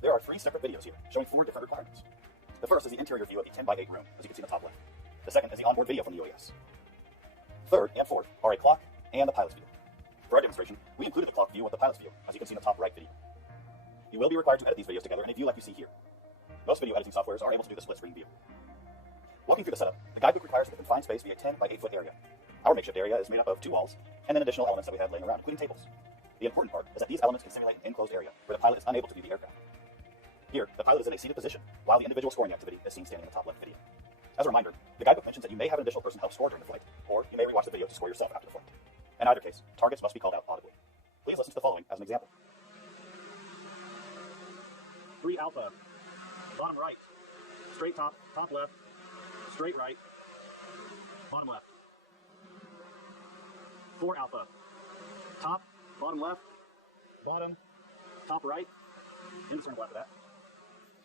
There are 3 separate videos here, showing 4 different requirements. The first is the interior view of the 10x8 room, as you can see in the top left. The second is the onboard video from the UAS. Third and fourth are a clock and the pilot's view. For our demonstration, we included the clock view with the pilot's view, as you can see in the top right video. You will be required to edit these videos together in a view like you see here. Most video editing softwares are able to do the split screen view. Walking through the setup, the guidebook requires that the confined space be a 10 by 8 foot area. Our makeshift area is made up of 2 walls, and then additional elements that we had laying around, including tables. The important part is that these elements can simulate an enclosed area, where the pilot is unable to view the aircraft. Here, the pilot is in a seated position, while the individual scoring activity is seen standing in the top left video. As a reminder, the guidebook mentions that you may have an additional person help score during the flight, or you may rewatch the video to score yourself after the flight. In either case, targets must be called out audibly. Please listen to the following as an example. 3 Alpha, bottom right, straight top, top left, straight right, bottom left. 4 Alpha, top, bottom left, bottom, top right, in the circle after that.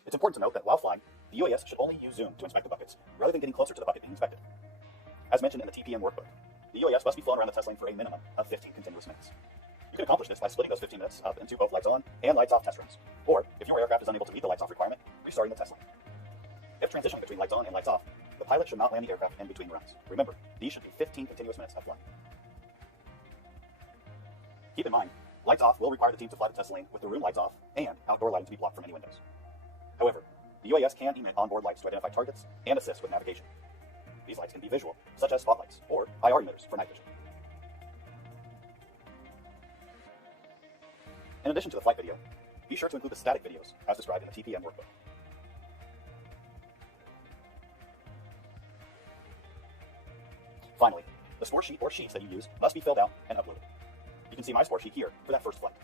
It's important to note that while flying, the UAS should only use zoom to inspect the buckets, rather than getting closer to the bucket being inspected. As mentioned in the TPM workbook, the UAS must be flown around the test lane for a minimum of 15 continuous minutes. You can accomplish this by splitting those 15 minutes up into both lights on and lights off test runs, or, if your aircraft is unable to meet the lights off requirement, restarting the test lane. If transitioning between lights on and lights off, the pilot should not land the aircraft in between runs. Remember, these should be 15 continuous minutes of flying. Keep in mind, lights off will require the team to fly the test lane with the room lights off and outdoor lighting to be blocked from any windows. However, the UAS can emit onboard lights to identify targets and assist with navigation. These lights can be visual, such as spotlights, or IR emitters for night vision. In addition to the flight video, be sure to include the static videos, as described in the TPM workbook. Finally, the score sheet or sheets that you use must be filled out and uploaded. You can see my score sheet here for that first flight.